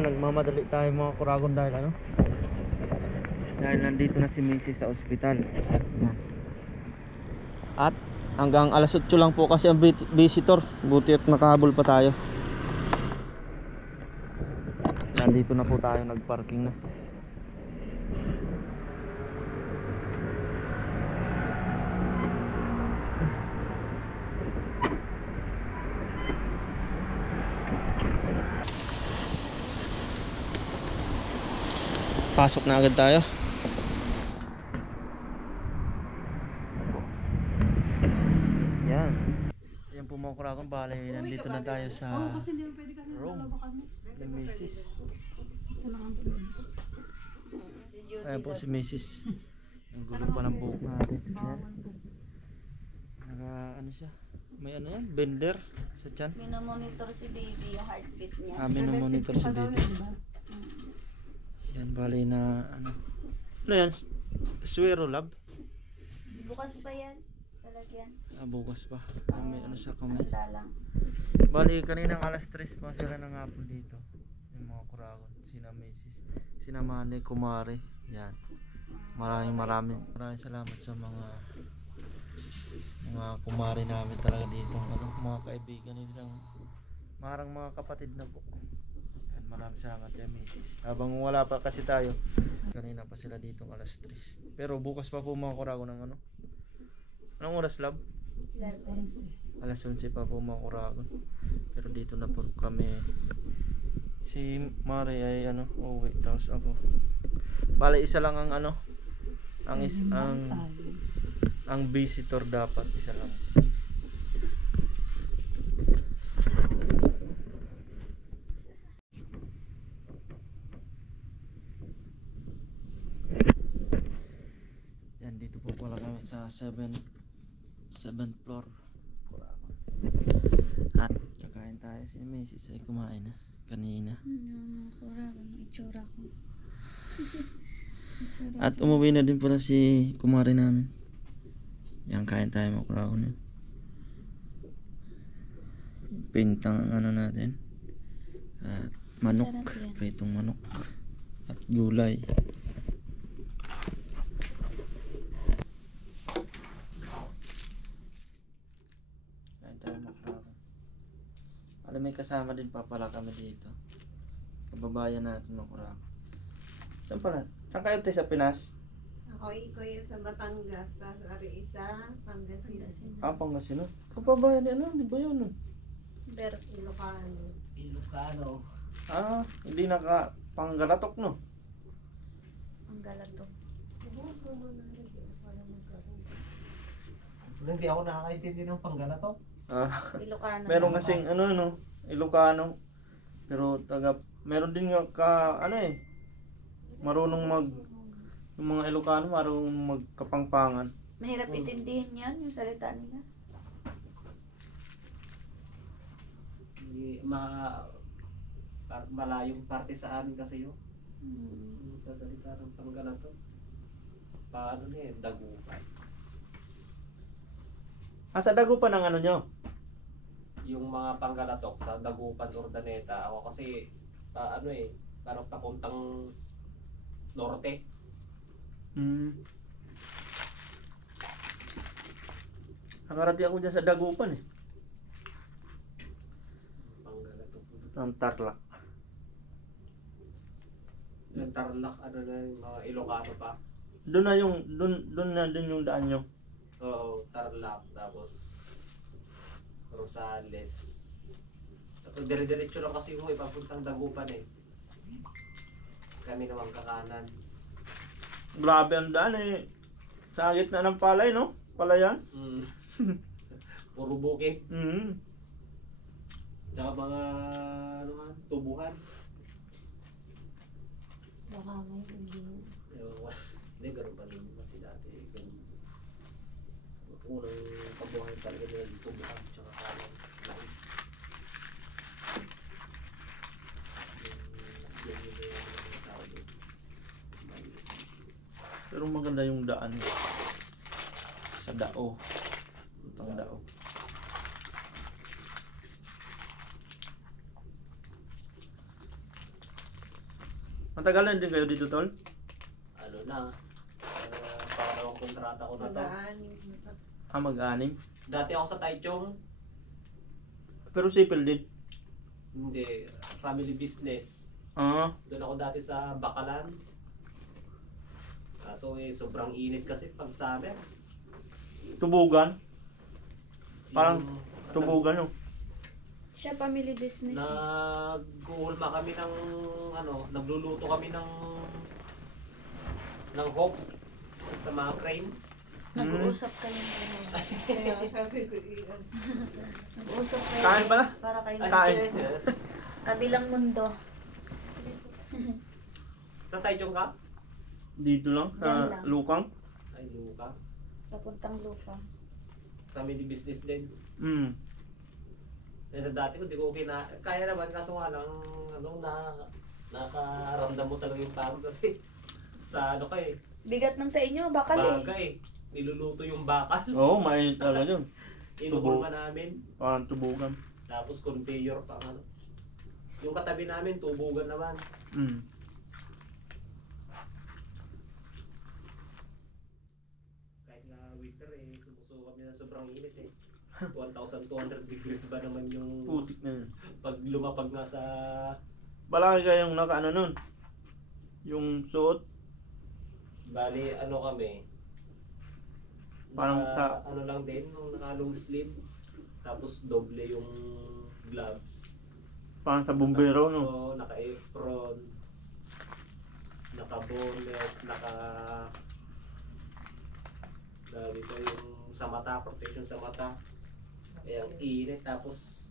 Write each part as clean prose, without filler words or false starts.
nagmamadali tayo mga kuragon dahil ano? Dahil nandito na si Mrs. sa ospital. Yan. At hanggang alas 8 lang po kasi ang visitor. Buti at nakahabol pa tayo. Nandito na po tayo, nagparking na. Pasok na agad tayo. Yan. Yan po mga kuragon, bale nandito na tayo sa room ni Mrs. Ayan po si Mrs. Ang gulo pa ng buhok natin. Yan. Ano siya? May ano yan? Bender sa tiyan. Minomonitor si baby yung heartbeat niya. Minomonitor si baby. Yan, bali na ano. Ano yan? Swero lab? Bukas pa yan. Lalagyan. Bukas pa. May ano sa kamay. Lang. Bali kaninang alas 3 pa sila ng hapon dito. Yung mga kuragon. Sina Mrs. Sina Mane, Kumare. Yan. Maraming salamat sa mga kumare namin talaga dito. Ano, mga kaibigan nilang marang mga kapatid na po. Yan, maraming salamat kay Mrs. Habang wala pa kasi tayo, kanina pa sila dito alas 3. Pero bukas pa po mga kuragon ng ano. Anong oras lab? Alas 11 pa po mga kuragon. Pero dito na po kami. Si Mare ay ano, uwi tapos ako. Bale isa lang ang ano, ang visitor dapat isa lang. Yan, dito po pala kami sa 7th floor. At kakain tayo. Si Mrs. ay kumain na kanina. Itsura ko. At umuwi na din po na si kumare namin. Yan, kain tayo mga kuragon. Pintang ang ano natin. At manok, pritong manok. At gulay. Kain tayo mga kuragon. Alam, may kasama din pa pala kami dito. Kababayan natin mga kuragon. Saan pala? Saan kayo tayo sa Pinas? Ako yan sa Batangas, tapos ari isa, Pangasinan. Pangasinan. Kapabayan ni ano, di ba yun? Pero Ilocano. Hindi naka Panggalatok no? ang galato. Hindi ako nakakaintindi ng Panggalatok. Ilocano. Meron kasing ano, Ilocano. Pero meron din nga marunong yung mga Ilocano marunong magkapangpangan. Mahirap itindihin yan, yung salita nila. Malayong parte sa amin kasi yun. Sa salita ng Panggalatok. Paano Dagupan. Sa Dagupan ang ano nyo? Yung mga Panggalatok sa Dagupan, Urdaneta. Ako kasi, parang papuntang norte. Nakarati ako dyan sa Dagupan eh. Panggalatok. Ang Tarlac. Yung Tarlac, yung mga Ilocano pa. Doon na din yung daan nyo. Oo, Tarlac, tapos Rosales. Tapos dire-diretso lang kasi yung papuntang Dagupan eh. Kami naman kakanan. Grabe ang daan eh. Sa gitna ng palay no? Palayan. Puro bukid. Tsaka mga tubuhan. Baka may hindi. Hindi, ganun pa rin kasi dati. Unang kabuhayan talaga nila tubuhan tsaka kalang mais. Pero maganda yung daan sa Dao. Utang Dao. matagal na din kayo dito, tol? Ano na, pangalawang kontrata ko na to. Mag-aaning. Mag-anim. Dati ako sa Taichung, Pero sipil din. hindi, family business. Ah, Doon ako dati sa Bakalan. Kaso sobrang init kasi pag summer. tubugan. Parang Yung- Tubugan yung. Siya family business. Naghuhulma kami ng nagluluto kami ng hope sa mga crane. Nag-uusap kayo ngayon. Kaya sabi ko, iyan. Nag-uusap kayo. Kain pala. Para kayo Kain. kabilang mundo. Sa Taichung ka? Dito lang, Diyan sa lang. Lukang. Ay, luka. Papuntang lupa. Family business din. Mm. Sa dati ko, di ko kaya naman, kaso nga lang, nakaramdam mo talaga yung pagod kasi sa Bigat ng sa inyo, bakal eh. bagay. Niluluto yung bakal. Oo, mainit talaga yun. Inuhulma namin. Parang tubugan. Tapos conveyor pa Yung katabi namin, tubugan naman. Mm. Kahit na winter sumusuko kami na sobrang init 1,200 degrees ba naman yung Putik na yun. pag lumapag nga sa Balaki kayong nakaano nun. Yung suot. bali kami. Parang sa- lang din, nung naka-long sleeve. Tapos doble yung gloves. Parang sa bumbero, no? Oo, naka-apron. Naka-bonnet, dito yung sa mata, protection sa mata. Kaya ang init, tapos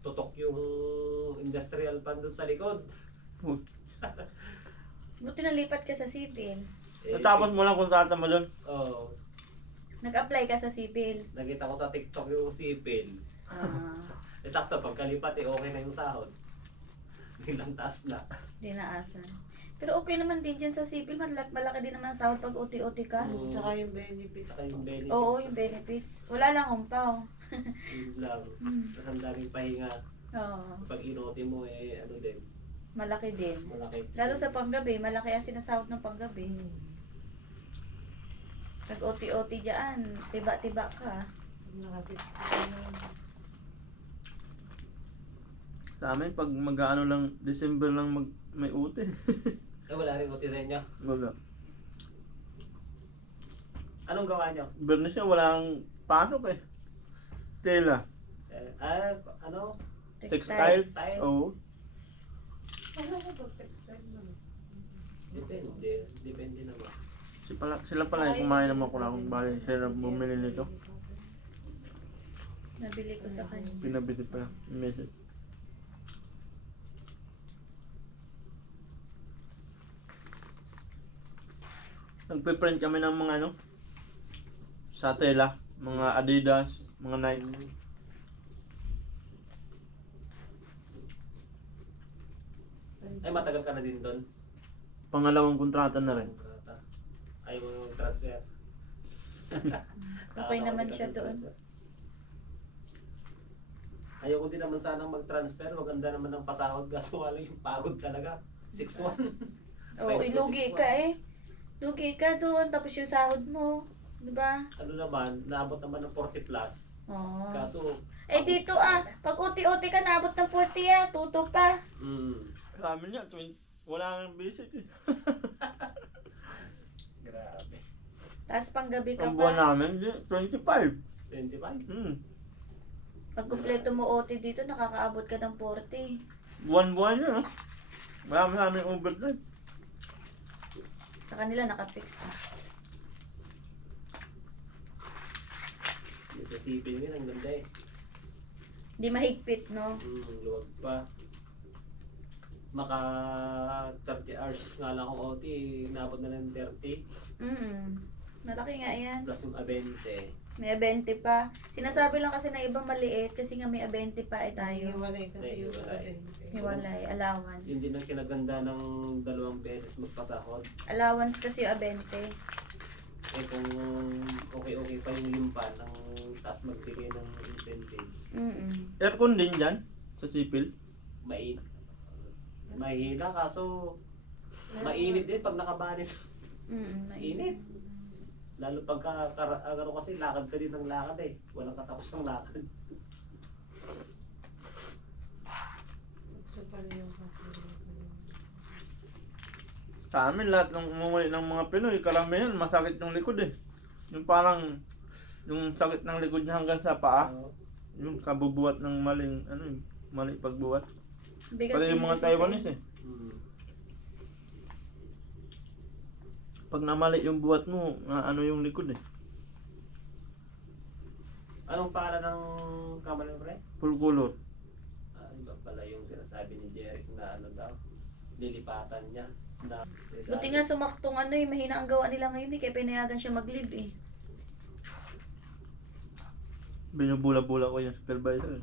tutok yung industrial pan doon sa likod. Buti nalipat ka sa civil. Natapos mo lang kontrata mo doon. Oo. Nag-apply ka sa civil. Nakita ko sa TikTok yung sipil. Ah, Sakto, pagkalipat okay na yung sahod. Bilang taas na. dinaasan. Pero okay naman din dyan sa civil. Malaki din naman ang sahod pag OT-OT ka. Oo. Tsaka yung benefits. Tsaka yung benefits. Oo, yung kasi benefits. Wala lang umpaw. Yun lang. Hmm. Tapos ang daming pahinga. Oo, Pag inuti mo din, malaki din. malaki. Lalo sa panggabi, malaki ang sinasahod ng panggabi. Pag OT-OT dyan, tiba-tiba ka. Nakasit. Sa amin, pag mag-ano lang, December lang may ute. Wala rin uti sa inyo. Wala. Anong gawa nyo? Bernes siya, walang pasok eh. Tela. Textile. Textile? Oo. Wala ko pag textile naman. Depende naman. Sila pala yung kumain naman ko lang kung bali sila bumili nito. Nabili ko sa kanya. Pinabili pa yung message. Nagpe-print kami ng mga sa tela, mga Adidas, mga Nike. Ay, matagal ka na din doon. Pangalawang kontrata na rin. Ayaw mo transfer. Okay naman siya doon. Ayaw ko din naman sanang mag-transfer. Maganda naman ang pasahod. Kaso wala yung pagod talaga. 6-1. Oo, lugi ka eh. Lugi ka doon, tapos yung sahod mo. Diba? Ano naman, naabot naman ng 40 plus. Oo. Kaso, Eh dito pag OT-OT ka, naabot ng 40 tuto pa. Sa amin niya, wala nang visit eh. grabe. Tapos panggabi ka Ang buwan pa. namin, 25. 25. Pag kumpleto mo OT dito, nakakaabot ka ng 40. Buwan-buwan yun, no? Marami sa amin overtime. Sa kanila nakapix. Yung sa sipin yun, ang ganda eh. Hindi mahigpit, no? Luwag pa. Maka 30 hours nga lang akong OT, naabot na ng 30. Malaki nga yan. Plus yung 20. May 20 pa. Sinasabi lang kasi na ibang maliit kasi nga may 20 pa tayo. Hiwalay kasi yung Hiwalay. Hiwalay, allowance. Yun din ang kinaganda ng 2 beses magpasahod. Allowance kasi yung 20. Eh kung okay pa yung limpa ng taas magbigay ng incentives, Aircon din dyan, sa sipil. mahina kaso Mainit din pag nakabanis. Mainit. Init. Lalo pagka ano kasi lakad ka din ng lakad eh. Walang katapos ng lakad. Supal yung kasi. Sa amin lahat ng umumuli ng mga Pinoy, karamihan masakit yung likod eh. Yung parang yung sakit ng likod niya hanggang sa paa, yung kabubuhat ng maling mali pagbuhat. Bigat Pati din yung mga kasi Taiwanese eh. Hmm. Pag namali yung buhat mo, ano yung likod eh. Anong pangalan ng kamay mo, pre? Full color. Iba pala yung sinasabi ni Jeric na ano daw, lilipatan niya. Na, Buti nga sumaktong mahina ang gawa nila ngayon kaya pinayagan siya mag-live eh. Binubula-bula ko yung supervisor.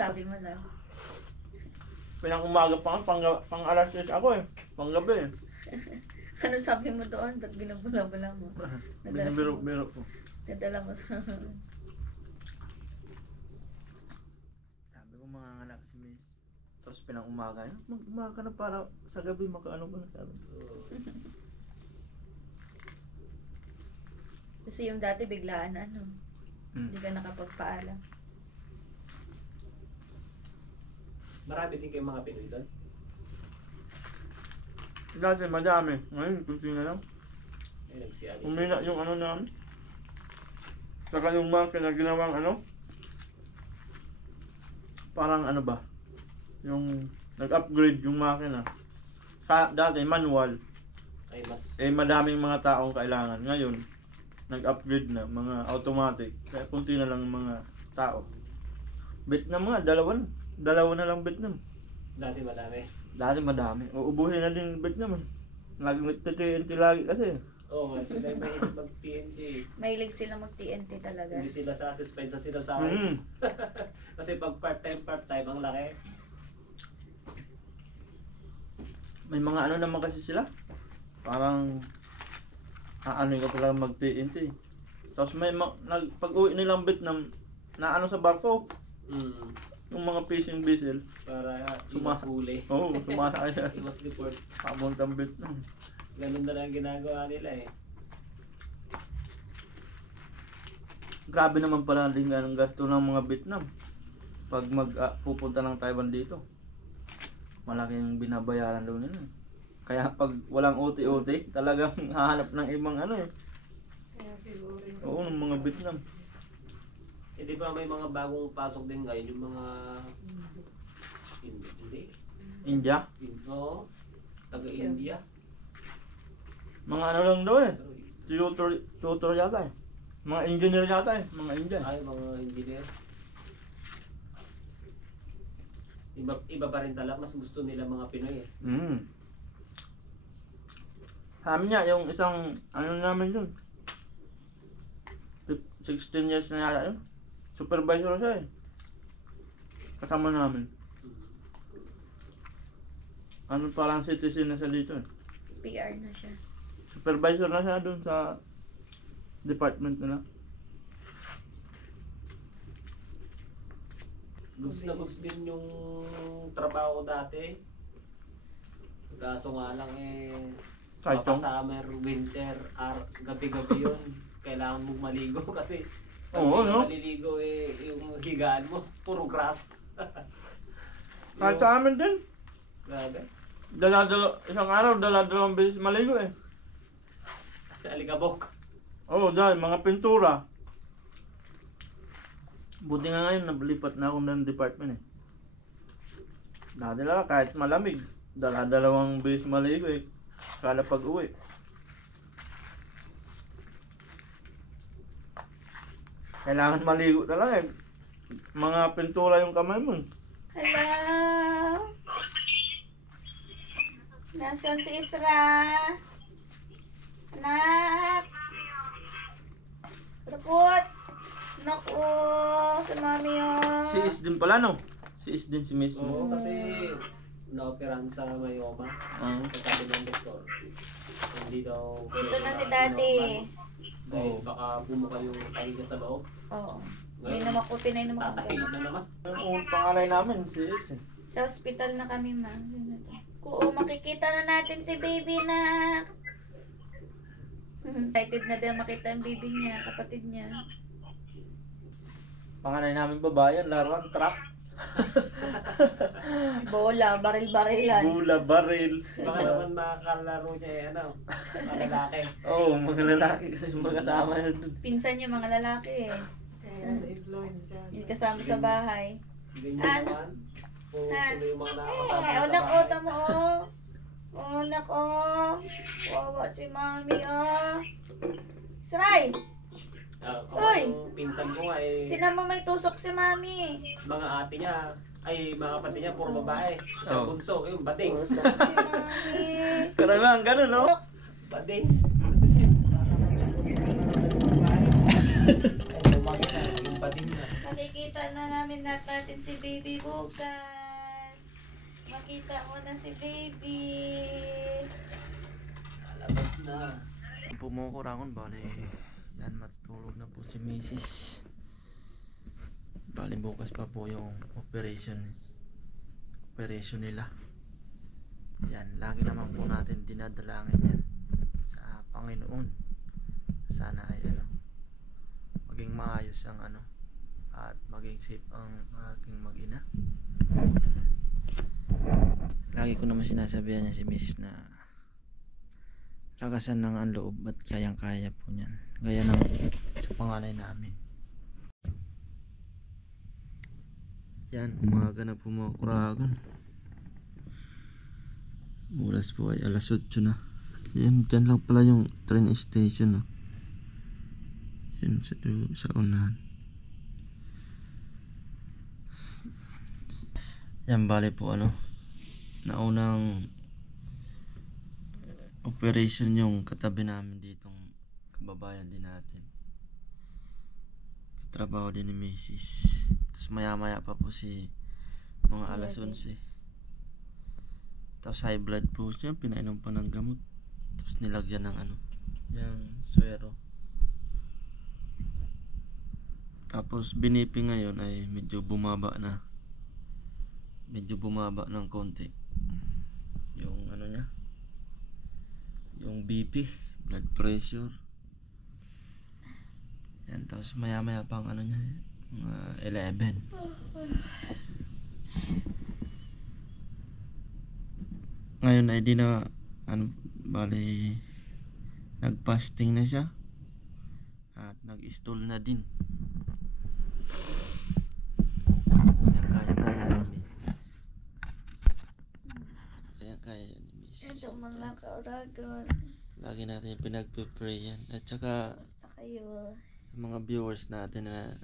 Sabi mo lang. Pinang umaga pa nga, pang alas 3 ako eh. Pang gabi eh. Ano sabi mo doon? Ba't binabula-bula mo? Binibiro-biro ko. Nadala mo sa... Sabi ko mga anak si Miss. Tapos pinang umaga, mag-umaga ka na para sa gabi makaano ka na sabi. Kasi yung dati biglaan hindi ka nakapagpaalam. Marami din kayong mga Pinoy doon. Dati madami. Ngayon, kunti na lang. Ay, nagsialis. Umina yung namin. Saka yung makina ginawang parang ba? Yung nag-upgrade yung makina. Dati manual. Ay, mas Madaming mga taong kailangan. Ngayon, nag-upgrade na, mga automatic. Kaya kunti na lang mga tao. Vietnam nga, dalawa na lang Vietnam. dati madami. Dati madami. Uubuhin na din Vietnam. Lagi nagtitnt lagi kasi. Oo, sila yung mahilig mag-TNT. Mahilig sila mag-TNT talaga. Hindi sila satisfied sa sinasabi. Kasi pag part-time ang laki. May mga naman kasi sila. Parang ka talaga mag-TNT. Tapos may pag-uwi nilang Vietnam na sa barko. Yung mga fishing vessel. Para iwas huli. Oo, sumasakay. Iwas deport. Papuntang Vietnam. Ganun na lang ginagawa nila eh. Grabe naman pala din ang gasto ng mga Vietnam. Pag pupunta ng Taiwan dito. Malaking binabayaran daw nila. Kaya pag walang OT-OT, talagang hahanap ng ibang Kaya siguro yung... Oo, ng mga Vietnam. Eh di ba may mga bagong pasok din ngayon, yung mga... Hindi. India. Oo. Taga-India. Mga lang daw eh. Tutor yata eh. Mga engineer yata eh. Mga Indian. Ay, mga engineer. Iba pa rin talaga, mas gusto nila mga Pinoy eh. Amin nga, yung isang, namin dun. 16 years na yata yun. Supervisor siya eh. Kasama namin. Parang citizen na siya dito eh. PR na siya. Supervisor na siya dun sa department nila. Gusto na gusto din yung trabaho ko dati. Kaso nga lang Kahit yung- summer, winter, gabi-gabi yun. Kailangan mong maligo kasi pag Oo, di ka no? maliligo yung higaan mo, puro grass. Kahit sa amin din. Grabe. Isang araw, dalawang beses maligo eh. Alikabok. Oo, dahil mga pintura. Buti nga ngayon, nalipat na ako ng department eh. Dati lang, kahit malamig, dalawang beses maligo eh. Kada pag-uwi. Kailangan maligo talaga eh. Mga pintura yung kamay mo. Hello? Nasaan si Isra? Anak? Rapot? Naku, si mami yun. Si Is din pala no? Si Is din si Miss Oo, mo. kasi na-operahan sa myoma. Oo. Sabi ng doktor. Hindi daw... Dito na si daddy. Dahil baka bumuka yung tahiga sa loob. Oo. Hindi na makuti na yung Tatahin na naman. Yung pangalay namin, si Is eh. Sa hospital na kami, ma. Oo, makikita na natin si baby na. Excited na din makita ang baby niya, kapatid niya. Panganay namin babayan, laruan, truck. Bola, baril-barilan. Bula, baril. Baka naman makakalaro niya ano, mga lalaki. Oo, mga lalaki kasi yung mga kasama niya dun. Pinsan niya mga lalaki eh. Kaya sa influenza. Yung kasama sa bahay. Hindi An- naman. Kung Ah. sino yung mga nakakasama Eh, sa unak bahay. o, tamo o. Unak o. Wawa si mami o. Saray, Uy! Yung pinsan ko nga eh, tinan mo may tusok si mami. mga ate niya, ay mga kapatid niya, puro babae. Siya Oh. bunso, yung bading. Tusok si mami. Karamihan ganun, no? Bading. Kasi ay, lumaki na, yung bading na. Makikita na namin natin si baby bukas. Makita mo na si baby. Labas na. Pumukurangon, bali. Yan, matulog na po si Mrs. Bali bukas pa po yung operation nila. Yan, lagi naman po natin dinadalangin yan sa Panginoon. Sana ay maging maayos ang at maging safe ang aking mag-ina. Lagi ko naman sinasabihan niya si Mrs. na lakasan lang ang loob at kayang-kaya po niyan. Gaya ng sa panganay namin. Yan, umaga na po mga kuragon. Oras po ay alas 8 na. Yan, dyan lang pala yung train station. No? Yan sa unahan. Yan, bali po naunang operation yung katabi namin ditong kababayan din natin. Katrabaho din ni Mrs. Tapos maya maya pa po si mga alas 11. Tapos high blood po siya, pinainom pa ng gamot. Tapos nilagyan ng yung suero. Tapos binipi ngayon ay medyo bumaba na. Medyo bumaba ng konti. Yung niya, yung BP, blood pressure. Yan, tapos maya maya pang niya, mga 11. Ngayon ay di na bali nag-fasting na siya at nag-stall na din. Yan, kaya ni Mrs. Ito mga kauragon. Lagi natin pinagpe-pray yan. At saka Basta kayo. sa mga viewers natin na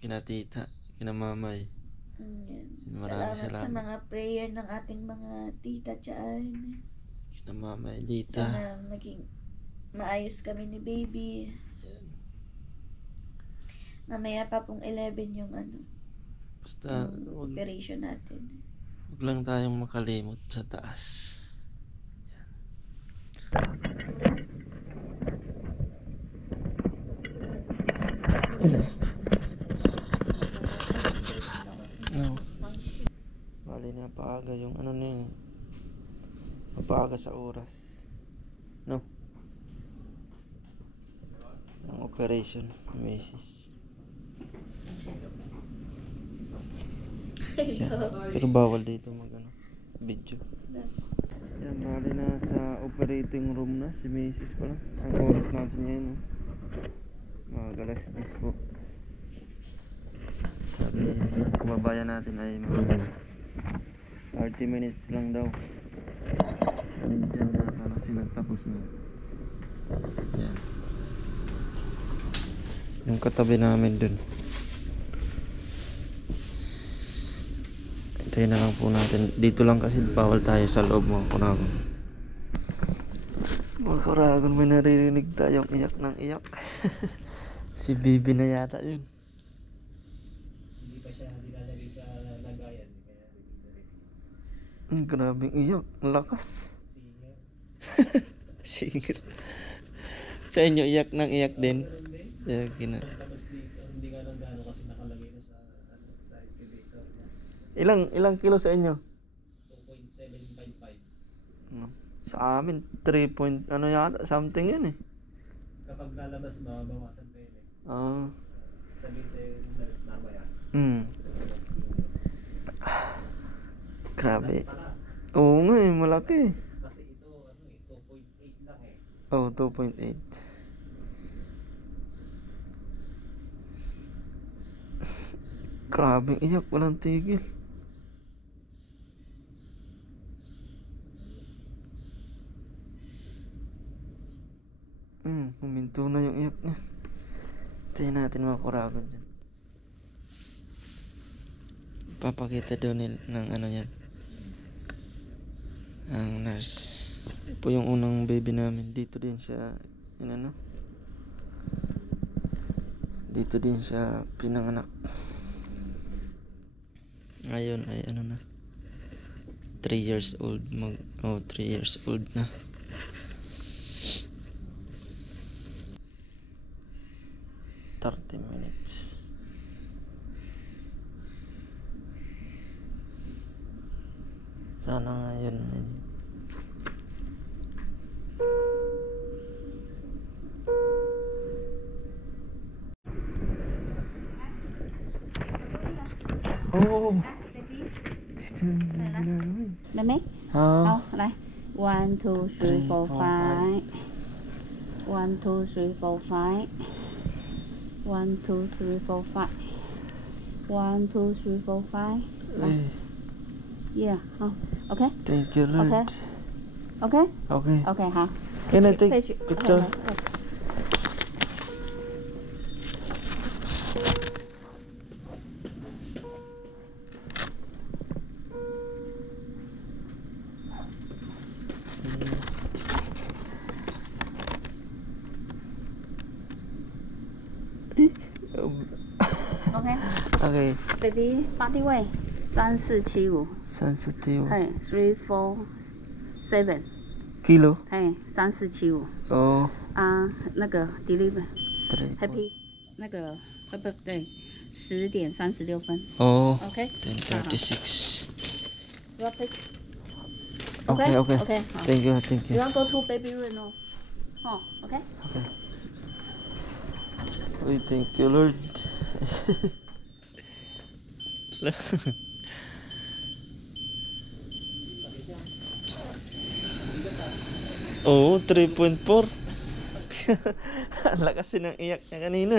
kinatita, kinamamay. Yan. Maraming Salamat sa salamat. mga prayer ng ating mga tita dyan. Kinamamay dita. Sana maging maayos kami ni baby. Yan. Mamaya pa pong 11 yung Basta yung operation natin. huwag lang tayong makalimot sa taas. No. Bali na paaga yung mapaaga sa oras. No. Ang operation, Mrs. Yan. Pero bawal dito video. Yan, bali na sa operating room na si Mrs. pala. Ang oras natin ngayon, mga alas 10 po. Sabi ng kababayan natin ay mga 30 minutes lang daw. Diyan na sila tapos na. Yan. Yung katabi namin dun. Hintayin na lang po natin. Dito lang kasi bawal tayo sa loob mga kuragon. Mga kuragon, may naririnig tayong iyak ng iyak. Si Bibi na yata yun. Hindi pa siya nilalagay sa lagayan. Kaya Ang grabing iyak. Ang lakas. singer. Singer. Sa inyo iyak ng iyak din. Meron din. Yeah, Tapos hindi nga lang gaano kasi nakalagay na sa incubator niya. Ilang kilo sa inyo? 2.755. Sa amin, 3 point, ano yata, something yun eh. Kapag lalabas, mabawasan pa yun eh. Ah, Sabihin sa'yo yung nurse mamaya. Grabe. Pala. Oo nga eh, malaki. Kasi ito, 2.8 lang eh. Oh, 2.8. Grabing iyak, walang tigil. Huminto na yung iyak niya. Tayo natin mga kuragod dyan. Papakita daw ng ano yan, ang nurse. Ito yung unang baby namin. Dito din siya, dito din siya pinanganak. Ngayon ay ano na, 3 years old. 3 years old na. $30. Sana nga yun. Oh. Được mấy? Hả? Đâu, đây. 1, 2, 3, 4, 5. 1, 2, 3, 4, 5. 1, 2, 3, 4, 5. 1, 2, 3, 4, 5. Ê, Yeah, okay. thank you Lord. Okay. Okay? Okay. Okay, hả? Can I take Picture. picture? Okay. Okay. Baby, body weight 3475. 34 嘿，3, 4, 7。 kilo. 嘿，3475。 Oh, 啊，那个 deliver 3. happy 那个不对，10:36。 Oh, OK。 10:36. You want take? Okay, okay. Okay. 好。 Thank you, thank You you. want go to baby room 哦？哦，OK。 Okay. Uy, thank you Lord. Oo, 3.4. Ang lakas din ng iyak niya kanina.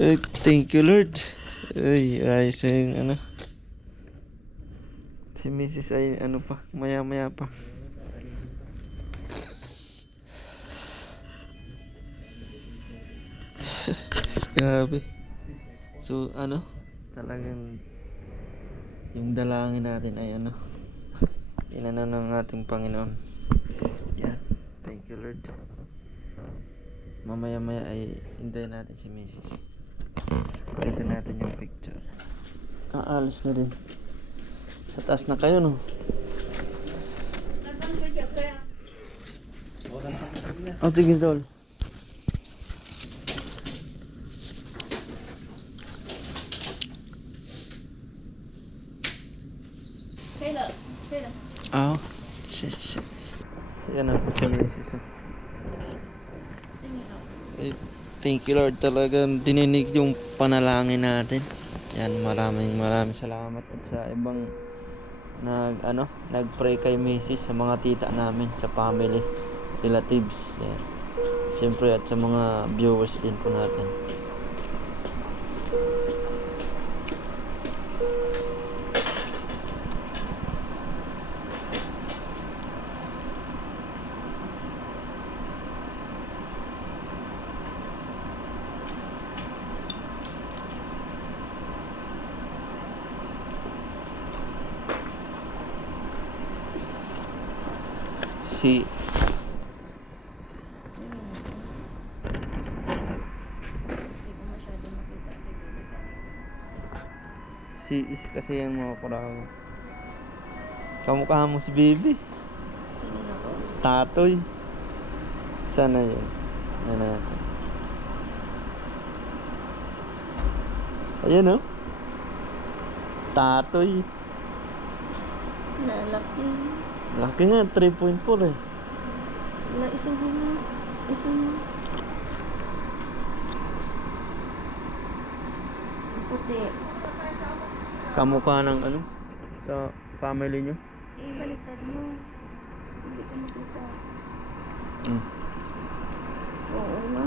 Ay, thank you Lord. Ay, ayos yung ano. Si Mrs. ay ano pa, maya maya pa. Grabe. So ano, talagang yung dalangin natin ay ano, inano ng ating Panginoon. Yan. Thank you Lord. Mamaya maya ay hintayin natin si Mrs. Palitan natin yung picture. Aalis na din. Sa taas na kayo no. Oh, sige Zol. Oh, shit. Yan ang po siya Mrs. Eh, thank you Lord, talagang dininig yung panalangin natin. Yan, maraming salamat at sa ibang nag-pray kay Mrs. sa mga tita namin, sa family, relatives. Yan. Siyempre at sa mga viewers din po natin. Si is kasi yung mga kurang. Kamukha mo si baby. Tatoy. Sana yun. Ano natin. Ayan o. Tatoy. lalaki. Laki nga, 3.4 eh. Wala, isa mo na. Isa mo. Ang puti. Kamukha ng ano? Sa family nyo? Baliktad mo. Hindi ko makita. Mm. Oo nga.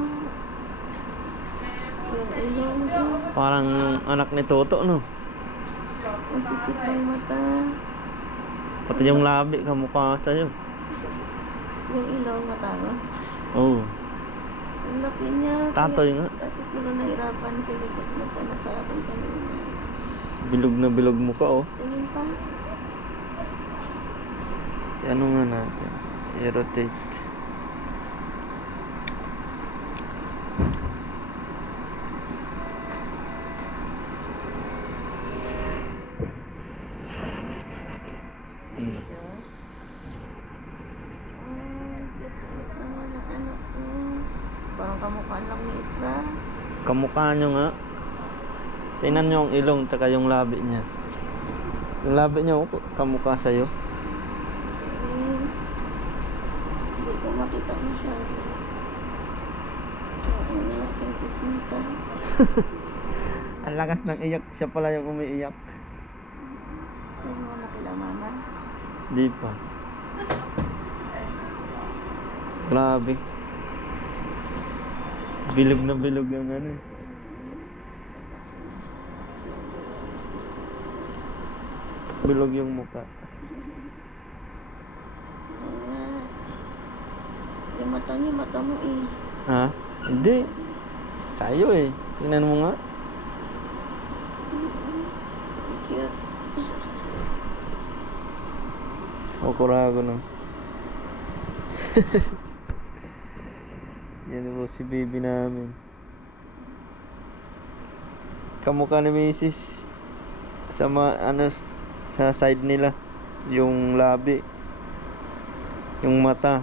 Yung ilong ko. Parang yung anak ni Toto, no? Masikip ang mata. Pati yung labi, kamukha sa'yo. Yung ilong matangos. Oo. Ang laki niya. Tatoy nga. Kasi puro nahirapan siya nito. Nagkana sa akin kanina. Bilog na bilog mo ka, oh. Tingin pa. Ano nga natin? I-rotate. Mm. Cute naman ang anak ko. Parang kamukha lang ni Isra. Kamukha nyo nga. Tingnan nyo ang ilong tsaka yung labi niya. Yung labi niya, oh, kamukha sa'yo. Hindi ko makita masyado. Oo nga, sakit nita. Ang lakas ng iyak. Siya pala yung umiiyak. Saan mo nakila mama? Di pa. Grabe. Bilog na bilog yung ano. Bilog yung mukha. Yung mata niya, mata mo eh. Ha? Hindi. Sa'yo eh. Tingnan mo nga. Cute. Okurago na. Yan po si baby namin. Kamukha ni Mrs. Sama ano sa side nila. Yung labi. Yung mata.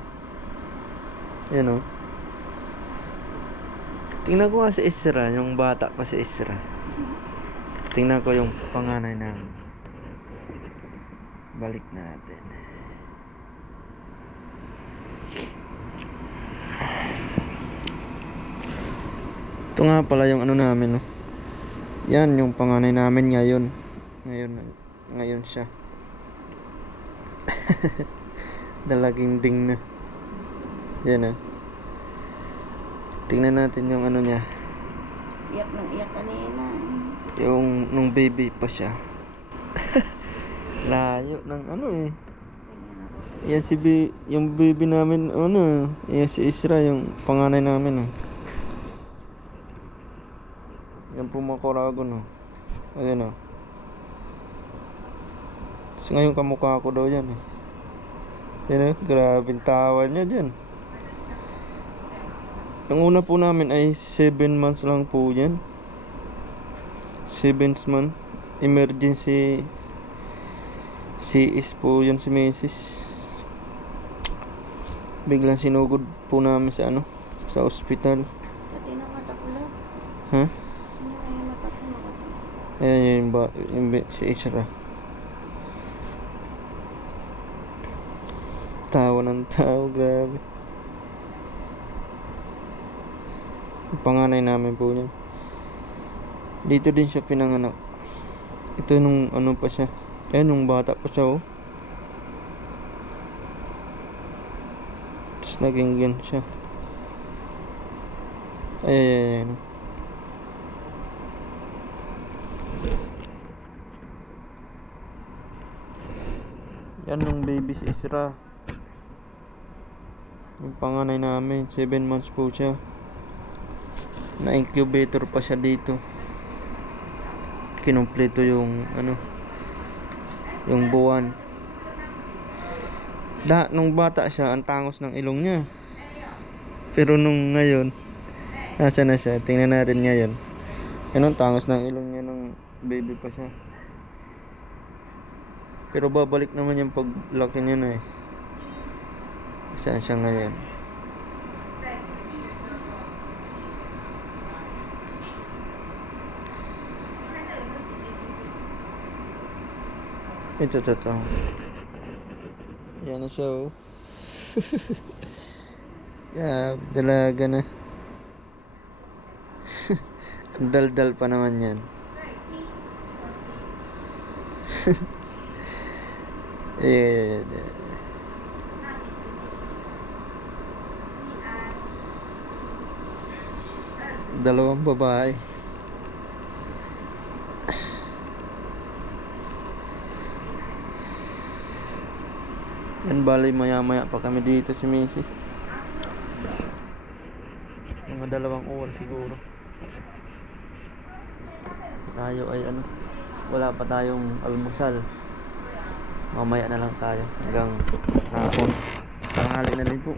Yan o. Tingnan ko nga si Isra. Yung bata pa si Isra. Tingnan ko yung panganay namin. Balik natin. Ito nga pala yung ano namin, no. Yan yung panganay namin ngayon. Ngayon siya. Dalaging ding na. Yan, tingnan natin yung ano niya. Iyak ng iyak kanina. Yung nung baby pa siya. Layo ng ano eh. Yan si yung baby namin ano. Yan si Isra yung panganay namin eh. Yan po mga Korago, no. Ayan, Kasi ngayon kamukha ko daw yan eh. Yan grabing tawa niya dyan. Ang una po namin ay 7 months lang po yan. 7 months. Emergency CS po yan si Mrs. Biglang sinugod po namin sa ano, sa ospital. Pati na mata ko lang. Ha? Yung mata ko makata. Ayan yung si Isra. Tawa ng tao, grabe. Yung panganay namin po yan. Dito din siya pinanganak. Ito nung ano pa siya. Ayan, nung bata pa siya, oh. Tapos naging yan siya. Ayan. Yan nung baby si Isra. Yung panganay namin, 7 months po siya. Na-incubator pa siya dito. Kinumpleto yung ano, yung buwan. Nung bata siya, ang tangos ng ilong niya. Pero nung ngayon, nasa na siya? Tingnan natin ngayon. Yan ang tangos ng ilong niya nung baby pa siya. Pero babalik naman yung paglaki niya na eh. Saan siya ngayon? Ito. Yan na siya oh. Dalaga na. Ang daldal pa naman yan. Yeah. Dalawang babae. Yan bali maya maya pa kami dito si Mrs. Mga 2 oras siguro. Tayo ay ano, wala pa tayong almusal. Mamaya na lang tayo hanggang hapon. Tanghali na rin po.